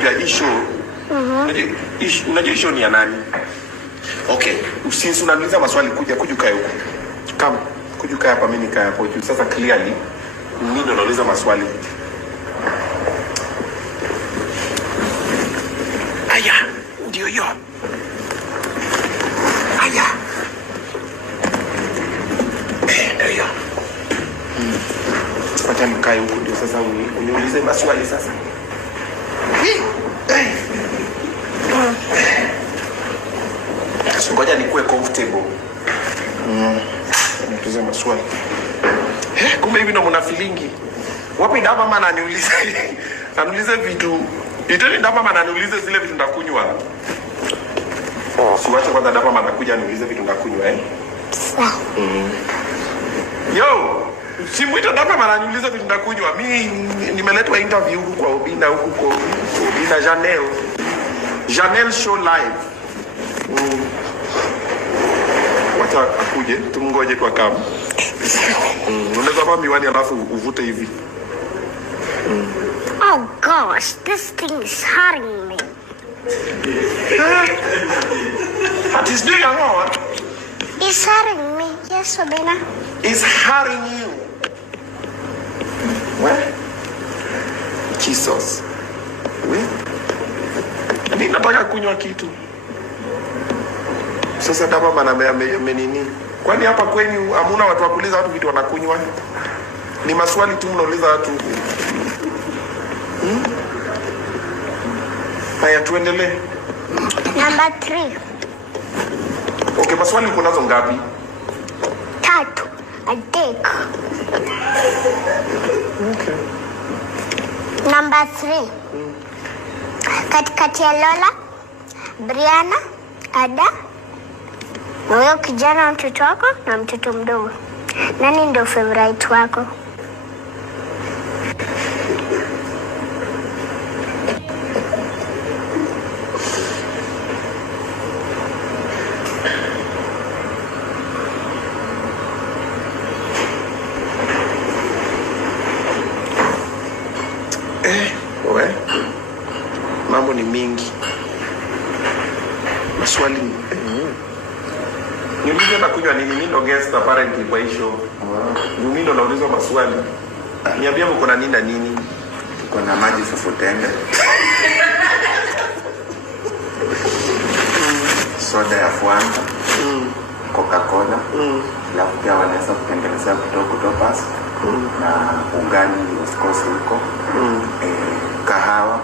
unajua issue. Unajua issue ni ya nani? Okay, usinzi unaniuliza maswali, kuja kae huko. Kama kuja kae hapa, mimi nikae hapo juu. Sasa clearly mimi ndo nauliza maswali. Aya, ndio hiyo. Aya. Ndio hiyo. Wacha nikae huko ndio sasa uniulize maswali sasa. Ngoja nikuwe comfortable. Nituze maswali. Kumbe hivi ndo mna feelingi. Wapi ndapa maana aniulize? Aniulize vitu. Iteni ndapa maana aniulize zile vitu ndakunywa. Siwache kwanza ndapa maana kuja aniulize vitu ndakunywa Yo, simuita ndapa maana aniulize vitu ndakunywa. Mimi nimeletwa interview huku kwa Obina huku kwa Obina Janelle show live. Wacha akuje, tumungoje kwa kama. Unaweza vaa miwani alafu uvute hivi. Oh gosh, this thing is hurting me. What is doing what? It's hurting me. Yes, Obina. It's hurting you. What? Jesus. Mimi nataka kunywa kitu. Sasa dama maana nini? Kwani hapa kwenyu hamuna watu wakuuliza watu vitu wanakunywa? Ni maswali tu mnauliza watu. Haya, tuendelee. Number 3. Okay, maswali uko nazo ngapi? 3. I take. Okay. Number 3. Katikati ya Lola, Brianna, Ada, na huyo kijana, mtoto wako na mtoto mdogo, nani ndio favorite wako? Mambo ni mingi. Maswali. Niulize na kunywa nini? Mimi ndo guest apparently kwa hiyo. Mimi ndo nauliza maswali. Niambie mko na nini na nini? Tuko na maji fufutende. Soda ya Fanta. Coca-Cola. Alafu pia wanaweza kutengeneza kutopas. Na ugali of course huko. Kahawa.